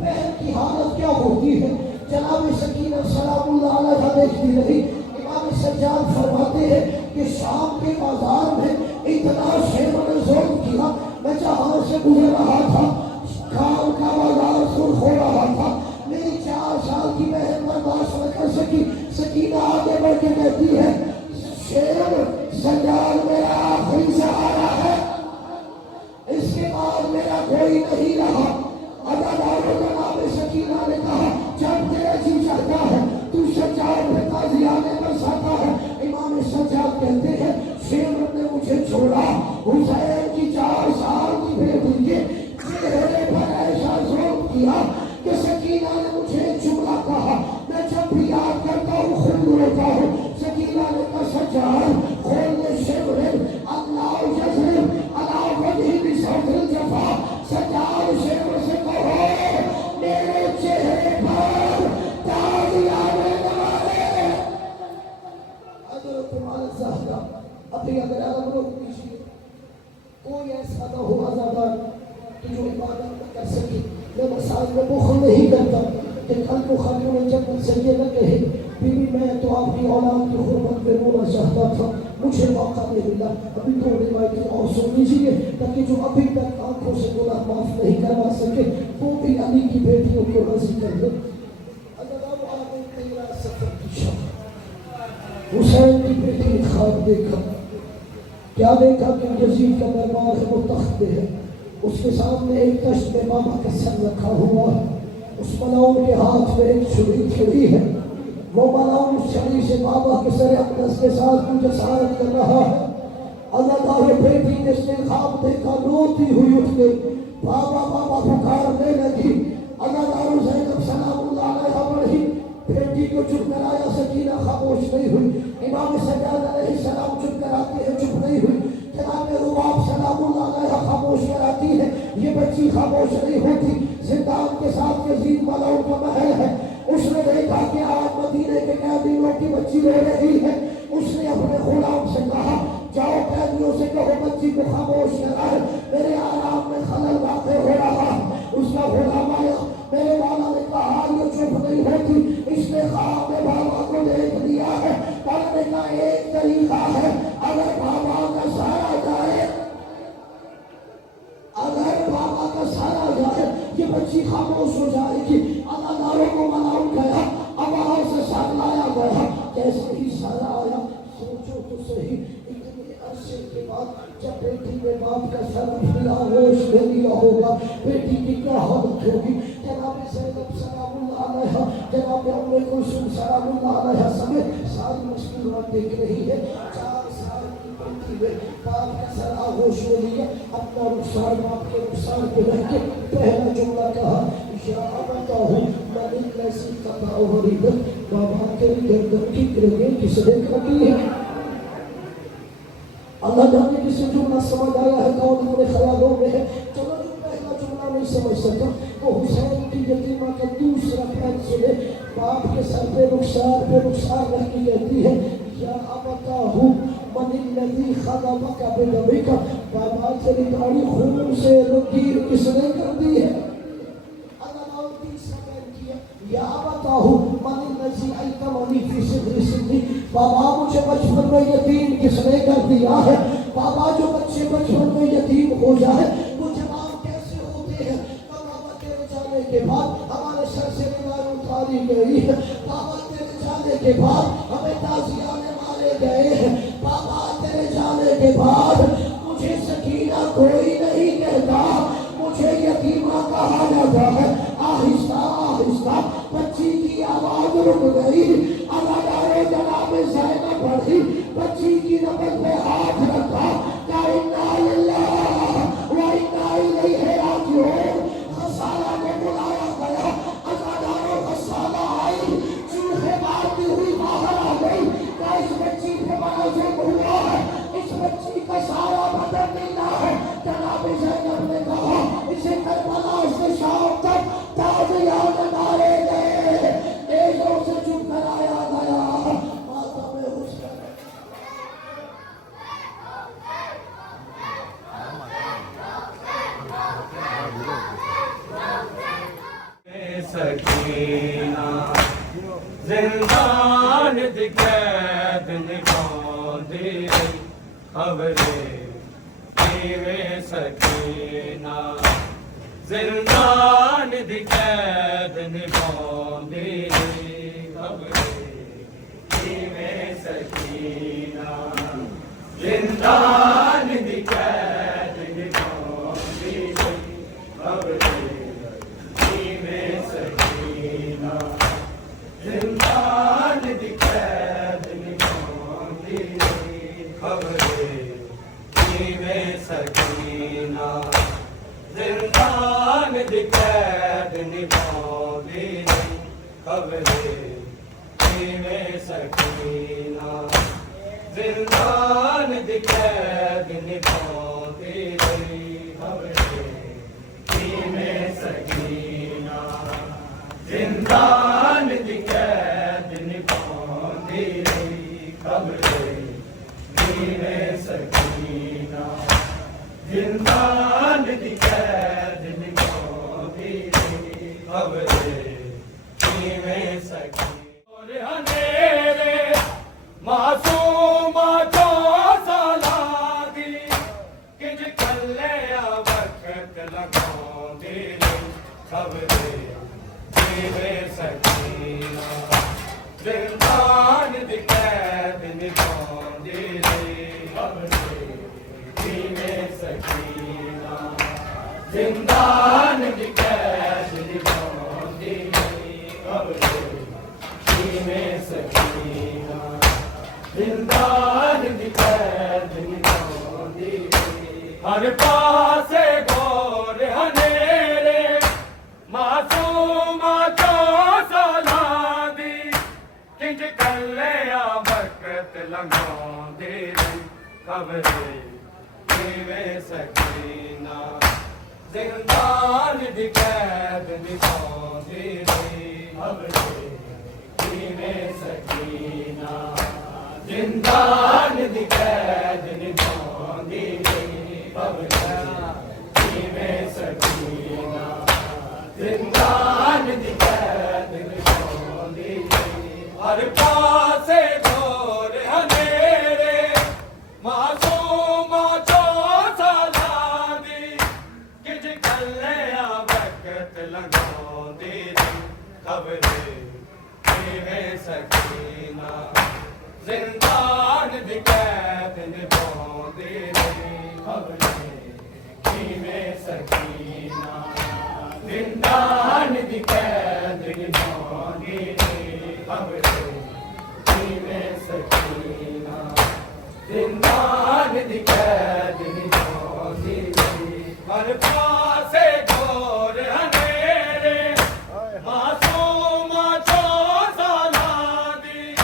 بہن کی حالت کیا ہوتی ہے؟ جناب سکینہ سلام اللہ علیہا دیکھتی رہی۔ امام سجاد فرماتے ہیں کہ شام کے بازار میں اتنا شیروں نے ظلم کیا، میں جہاں سے گزر رہا تھا کام کا بازار سرخ ہو رہا تھا، میری 4 سال کی بہن برداشت نہ کر سکی۔ سکینہ آگے بڑھ کے کہتی ہے شیر سجاد میرا آخری سہارا ہے، اس کے بعد میرا کوئی نہیں رہا۔ ادادار جناب سکینہ نے کہا جب تیرا جی چاہتا ہے تو سجاد پہ تازیانے برساتا ہے۔ امام سجاد کہتے ہیں شیر نے مجھے چھوڑا، حسین کی 4 سال کی بیٹی کے چہرے پر ایسا ظلم کیا کہ سکینہ نے مجھے ایک جملہ کہا، میں جب بھی یاد کرتا ہوں خود روتا ہوں۔ سکینہ نے کہا سجاد کھولنے شبر اللہ یضرب علی وجہہ بصوت الجفا، سجاد شبر سے کہو میرے چہرے پر تازیانے والے۔ حضرت مولانا زہرا ابھی اگر آپ لوگ کیجیے کوئی ایسا نہ ہو عزادار کہ جو عبادت نہ کر سکے۔ میں مسائل میں بخل نہیں کرتا کہ کل کو خاتون جنت سے یہ نہ کہے بی بی میں تو آپ کی اولاد کی حرمت میں رونا چاہتا تھا، مجھے موقع نہیں ملا۔ ابھی تو روایتیں اور سن لیجیے تاکہ جو ابھی تک آنکھوں سے گناہ معاف نہیں کروا سکے وہ بھی علی کی بیٹیوں کو راضی کر دے۔ اگر اب آگے تیرا سفر کی شب حسین کی بیٹی نے خواب دیکھا، کیا دیکھا کہ یزید کا دربار ہے وہ تخت پہ ہے، اس کے سامنے ایک تشت میں بابا کا سر رکھا ہوا ہے، اس ملعون کے ہاتھ میں ایک چھری کھڑی ہے، وہ ملعون اس چھری سے بابا کے سر اقدس کے ساتھ کو جسارت کر رہا ہے۔ اللہ تعالی بیٹی نے اس نے خواب دیکھا، روتی ہوئی اٹھ کے بابا بابا پکارنے لگی۔ اللہ تعالی زینب سلام اللہ علیہا بڑھی، بیٹی کو چپ کرایا، سکینہ خاموش نہیں ہوئی۔ امام سجاد علیہ السلام چپ کراتے ہیں، چپ نہیں ہوئی۔ جناب رباب سلام اللہ علیہ خاموش کراتی ہے، یہ بچی خاموش نہیں ہوتی۔ زندان کے ساتھ یزید ملعون کا محل ہے، اس نے دیکھا کہ آج مدینے کے قیدیوں کی بچی رو رہی ہے، اس نے اپنے غلام سے کہا جاؤ قیدیوں سے کہو بچی کو خاموش کرائے، میرے آرام میں خلل واقع ہو رہا ہے۔ اس کا غلام آیا، میرے والا نے کہا یہ چپ نہیں ہوتی، اس نے خواب میں بابا کو دیکھ لیا ہے۔ پڑھنے کا ایک طریقہ ہے، اگر بابا کا سارا جائے، اگر بابا کا سارا جائے یہ بچی خاموش ہو جائے گی۔ اللہ داروں کو ملعون گیا، اب وہاں سے سر لایا گیا، جیسے ہی سارا آیا سوچو تو صحیح اتنے عرصے کے بعد جب بیٹی نے باپ کا سر اپنے آغوش میں لیا ہوگا بیٹی کی کیا حالت ہوگی۔ جناب زینب سلام اللہ علیہا، جناب ام کلثوم سلام اللہ علیہا سمیت ساری مسکینات دیکھ رہی ہے۔ 4 سال کی بیٹی نے باپ کا سر آغوش میں لیا، اپنا رخسار باپ کے رخسار پہ رکھ کے پہلا جملہ کہا یا ابتاہ من الذی قطع غریبت، بابا تیری گردن کی گرگیں کس نے کاٹی ہے؟ اللہ جانے کسی جملہ سمجھ آیا ہے، کون اپنے خیالوں میں ہے۔ چلو جو پہلا جملہ نہیں سمجھ سکا وہ حسین کی یتیمہ کا دوسرا پہل سنے، باپ کے سر پہ رخسار رکھ کے کہتی ہے یا ابتاہ من الذی خضبک بدمک، بابا تیری داڑھی خون سے لکیر کس نے کر دی ہے؟ یا ابتاہ من الذی ایتمنی فی صغر سنی، بابا مجھے بچپن میں یتیم کس نے کر دیا ہے؟ بابا جو بچے بچپن میں یتیم ہو جائے وہ جواب کیسے ہوتے ہیں؟ بابا تیرے جانے کے بعد ہمارے سر سے ردائیں اتاری گئی ہے، بابا تیرے جانے کے بعد ہمیں تازیانے مارے گئے ہیں، بابا تیرے جانے کے بعد مجھے سکینہ کوئی نہیں کہتا، مجھے یتیمہ کہا جاتا ہے۔ آہستہ آہستہ بچی کی آواز رک گئی، ادادارے جناب زینب بڑھی، بچی کی نبض پہ ہاتھ رکھا، کہا انا للہ و انا الیہ راجعون۔ غسالہ کو بلایا گیا، اداداروں غسالہ آئی، چوہے مارتی ہوئی باہر آ گئی، کہا اس بچی پہ بڑا ظلم ہوا ہے، اس بچی کا سارا بدن نیلا ہے۔ جناب زینب نے کہا اسے کربلا سے شام تک تازیانے مارے گئے، ایجوں سے چپ کرایا سکینہ زندان دی قید نبھاندی رہی خبرے کیویں سکینہ زندان دی قید نبھاندی رہی خبرے کیویں سکینہ زندان دی قید نبھاندی رہی خبرے کیویں سکینہ زندان دی قید نبھاندی رہی خبرے کیویں سکینہ زندان دی قید نبھاندی رہی خبرے کیویں سکینہ زندان دی قید نبھاندی رہی خبرے کیویں سکینہ زندان دی قید نبھاندی رہی خبرے کیویں سکینہ زندان دی قید نبھاندی رہی خبرے کیویں سکینہ اور اندھیرے معصومہ جو سالاں دی کنج کلیاں وقت لگاندی رہی خبرے کیویں سکینہ زندان دی قید نبھاندی رہی خبرے کیویں سکینہ زندان دی قید نبھاندی رہی خبرے کیویں سکینہ زندان دی قید نبھاندی رہی ہر پاسے گور اندھیرے معصومہ جو سالاں دی کنج کلیاں وقت لنگھاندی رہی خبرے کیویں سکینہ زندان دی قید نبھاندی رہی خبرے کیویں سکینہ زندان دی قید نبھاندی رہی خبرے کیویں سکینہ زندان دی قید نبھاندی رہی ہر پاسے گور اندھیرے معصومہ جو سالاں دی کنج کلیاں وقت لگاندی رہی خبرے کیویں سکینہ زندان دی قید نبھاندی رہی خبرے کیویں سکینہ زندان دی قید نبھاندی رہی خبرے کیویں سکینہ زندان دی قید نبھاندی رہی ہر پاسے گور اندھیرے معصومہ جو سالاں دی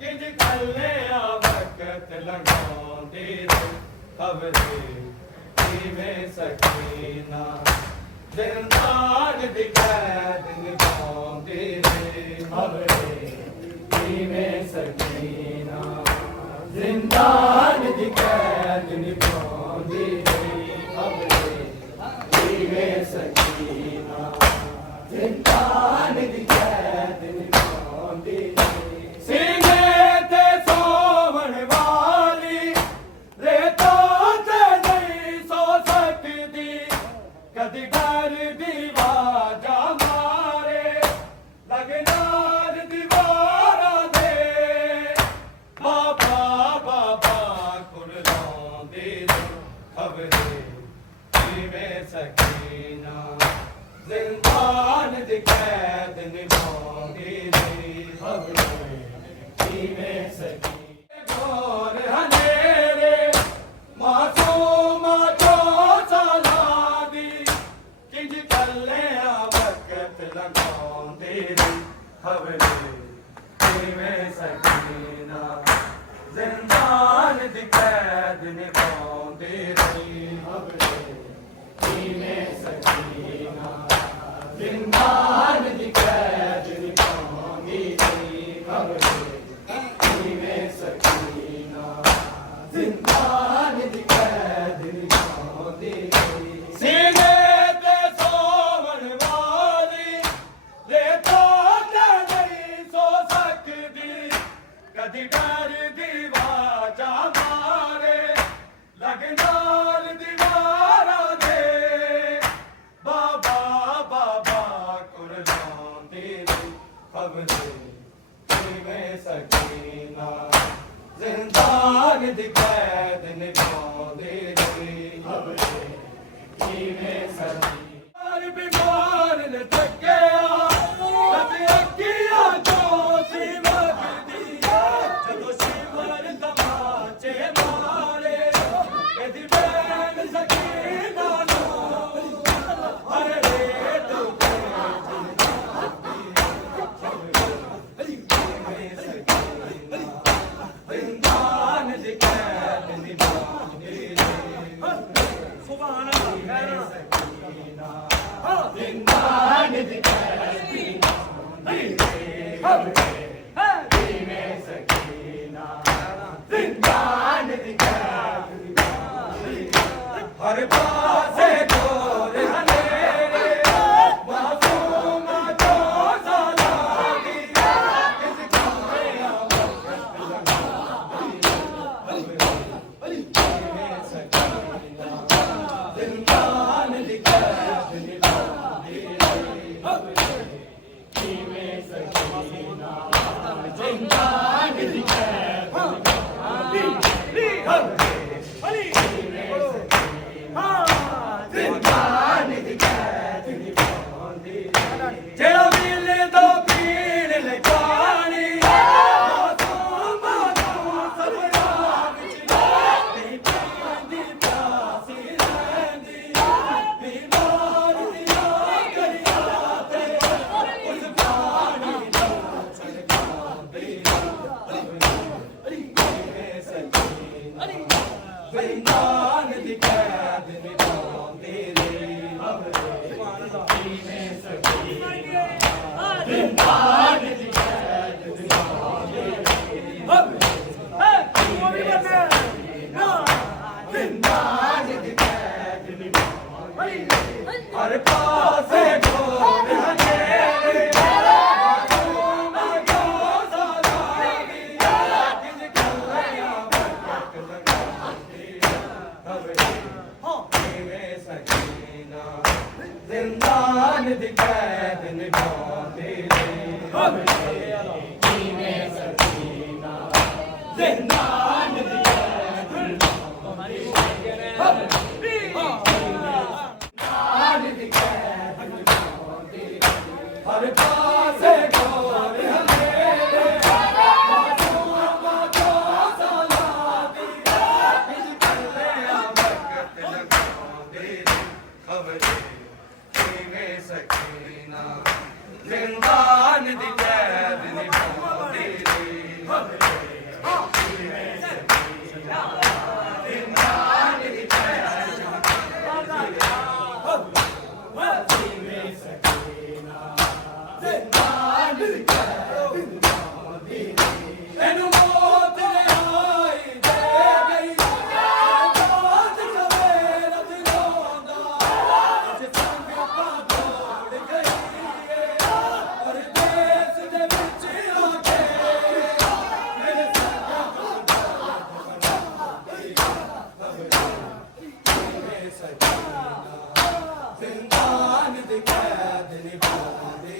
کنج کلیاں وقت لگاندی رہی خبرے کیویں سکینہ زندان دی قید نبھاندی رہی خبرے کیویں سکینہ زندان دی قید نبھاندی رہی خبرے کیویں سکینہ زندان دی قید نبھاندی رہی سینے تے سوون والی ریتاں تے نہیں سو سکدی کدی ڈر دی واجا مارے لگنار دیواراں دے بابا بابا کھلاندی رہی خبرے کیویں سکینہ زندان دی قید نبھاندی رہی خبرے کیویں سکینہ گور اندھیرے معصومہ جو سالاں دی کنج کلیاں وقت لگاندی رہی خبرے کیویں سکینہ زندان دی قید نبھاندی رہی خبرے کیویں سکینہ زندان دی قید نبھاندی رہی خبرے کیویں سکینہ زندان دی قید نبھاندی رہی سینے تے سوون والی खबरे में सकीना जिंदान दी कैद निभांदे रहे खबरे में सकीना हर बीमार ने थके कदे अखियां जो सी वगदी जदों शिवर तमाचे मारे एदी बैन सकीना नो हर रेत जिंदान दी कैद निभांदे सुभान अल्लाह जिंदान दी कैद निभांदे खबरे में सकीना जिंदान दी कैद निभांदे हर पासे गोर हनेरे मासूम जो सलामी किस कमरे में सकीना जिंदान दी कैद निभांदे खबरे में सकीना जिंदान दी कैद निभांदे खबरे जिंदान दी कैद निभांदे जेड़ा मिले दो पीण ले पानी मासूम मासूम सबरा विच नहीं पैंदी प्यासी रहिंदी बीमार दियां गलियां ते उस पानी दा छलकांदे खबरे में सकीना जिंदान दी कैद निभांदे खबरे में सकीना जिंदान दी कैद निभांदे जिंदान दी कैद निभांदे हर पासे गोर हनेरे मासूम जो सलामी किस कमरे बरकत लगांदे खबरे में सकीना जिंदान दी कैद निभांदे खबरे में सकीना जिंदान दी कैद निभांदे जिंदान दी कैद निभांदे हर पासे गोर हनेरे मासूम जो सलामी किस कमरे बरकत लगांदे खबरे में सकीना जिंदान दी कैद निभांदे खबरे में सकीना जिंदान दी कैद निभांदे खबरे में सकीना जिंदान दी कैद निभांदे एनु मौत ने आई दे गई मौत सवेरा दिलोंदा अज संग पा दौड़ गई और देश दे विच आके मेरे संग खबरे में सकीना जिंदान दी कैद निभांदे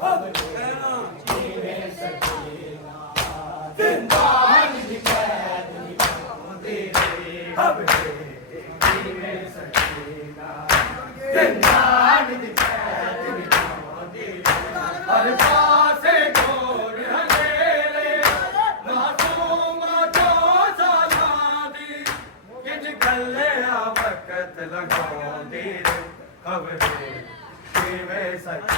खबरे में सकीना जिंदान दी कैद निभांदे खबरे में सकीना जिंदान दी कैद निभांदे हर पासे गोर हनेरे मासूम जो सलामी किंज गल्ले वक्त लगांदे खबरे में सकीना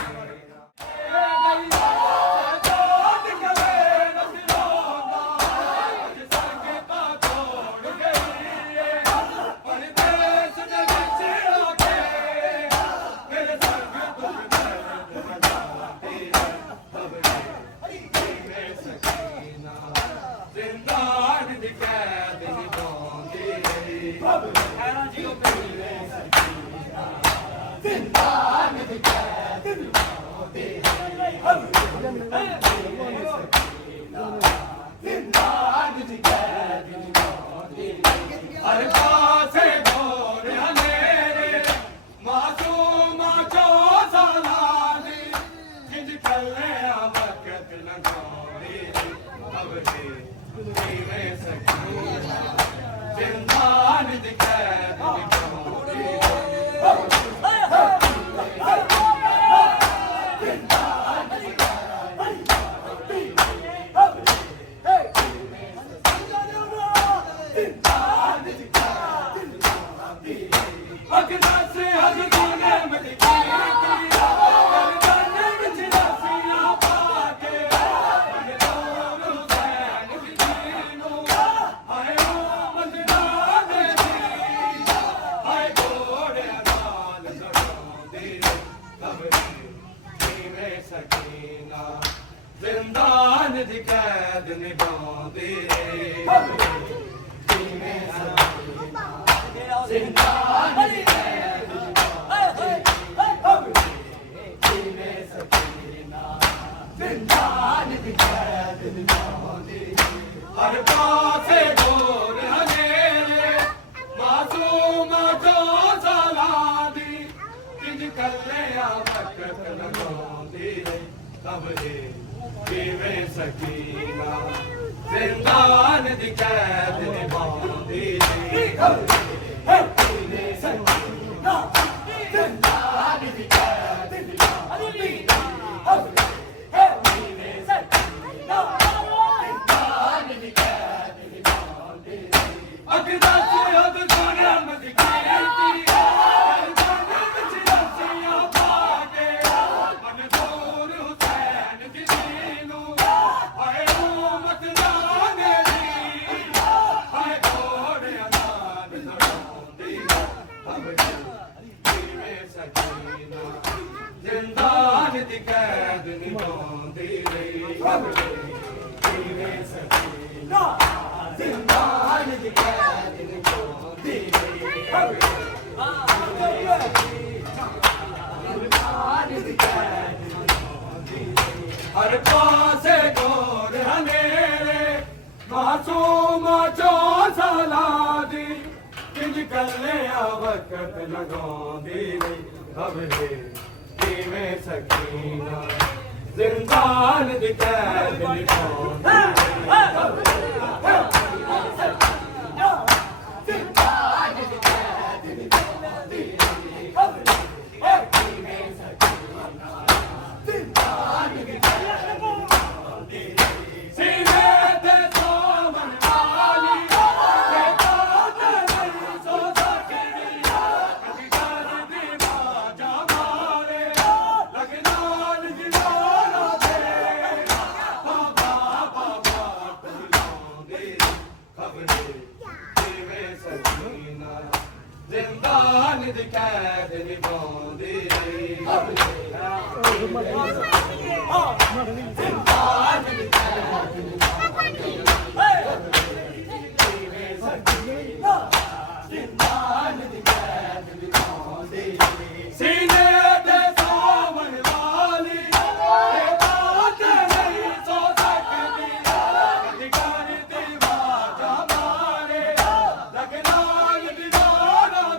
जिंदान दी कैद निभांदे जिंदान दी कैद निभांदे जिंदान दी कैद निभांदे हर पासे गोर हनेरे मासूम जो सलामी जिंज कल्ले ਸਕੀਨਾ ਜ਼ਿੰਦਾਨ ਦੀ ਕੈਦ ਨਿਭਾਉਂਦੀ ਕਿਵੇਂ ਸਕੀਨਾ ਜ਼ਿੰਦਾਨ ਦੀ ਕੈਦ ਕਿਵੇਂ ਸਕੀਨਾ ਜ਼ਿੰਦਾਨ ਦੀ ਕੈਦ ਨਿਭਾਉਂਦੀ ਹਰ ਪਾਸੇ ਦੂਰ ਹਨੇਰੇ ਮਾਸੂਮ ਜੋ ਸਾਲਾਂ ਦੀ ਕਿੰਜ ਕੱਲਿਆ ਵਕਤ ਲਗਾਉਂਦੀ ਕਬਰੇ ਕਿਵੇਂ ਸਕੀਨਾ ਜ਼ਿੰਦਾਨ ਦੀ ਕੈਦ ਨਿਭਾਉਂਦੀ ਕਿਵੇਂ ਸਕੀਨਾ ਜ਼ਿੰਦਾਨ ਦੀ ਕੈਦ ਨਿਭਾਉਂਦੀ ਕਿਵੇਂ ਸਕੀਨਾ ਜ਼ਿੰਦਾਨ ਦੀ ਕੈਦ ਨਿਭਾਉਂਦੀ ਅਗਦਾ ਸੁਹਦ ਸੋਹਣਾ ਮਜ਼ਕੀਤੀ ਜ਼ਿੰਦਾਨ ਦੀ ਕੈਦ ਨਿਭਾਉਂਦੀ ਰਹੀ ਕਿਵੇਂ ਸਕੀਨਾ ਜ਼ਿੰਦਾਨ ਦੀ ਕੈਦ ਨਿਭਾਉਂਦੀ ਰਹੀ ਹਰ ਪਾਸੇ ਦੂਰ ਹਨੇਰੇ ਮਾਸੂਮ ਜੋ ਸਾਲਾਂ ਦੀ ਕਿੰਜ ਕੱਲਿਆ ਵਕਤ ਲਗਾਉਂਦੀ ਰਹੀ ਖਬਰੇ ਕਿਵੇਂ ਸਕੀਨਾ ਜ਼ਿੰਦਾਨ ਦੀ ਕੈਦ ਨਿਭਾਉਂਦੀ ਜ਼ਿੰਦਾਨ ਦੀ ਕੈਦ ਨਿਭਾਉਂਦੀ ਰਹੀ ਜ਼ਿੰਦਾਨ ਦੀ ਕੈਦ ਨਿਭਾਉਂਦੀ ਕਿਵੇਂ ਸਕੀਨਾ ਜ਼ਿੰਦਾਨ ਦੀ ਕੈਦ ਨਿਭਾਉਂਦੀ ਸੀਨੇ ਤੇ ਸੋਵਣ ਵਾਲੀ ਇਹ ਬਾਤ ਨਹੀਂ ਸੋ ਸਕਦੀ ਕਦੀ ਕਰਦੀ ਵਾਜਾ ਮਾਰੇ ਲਗਨਾ ਜ਼ਿੰਦਾਨ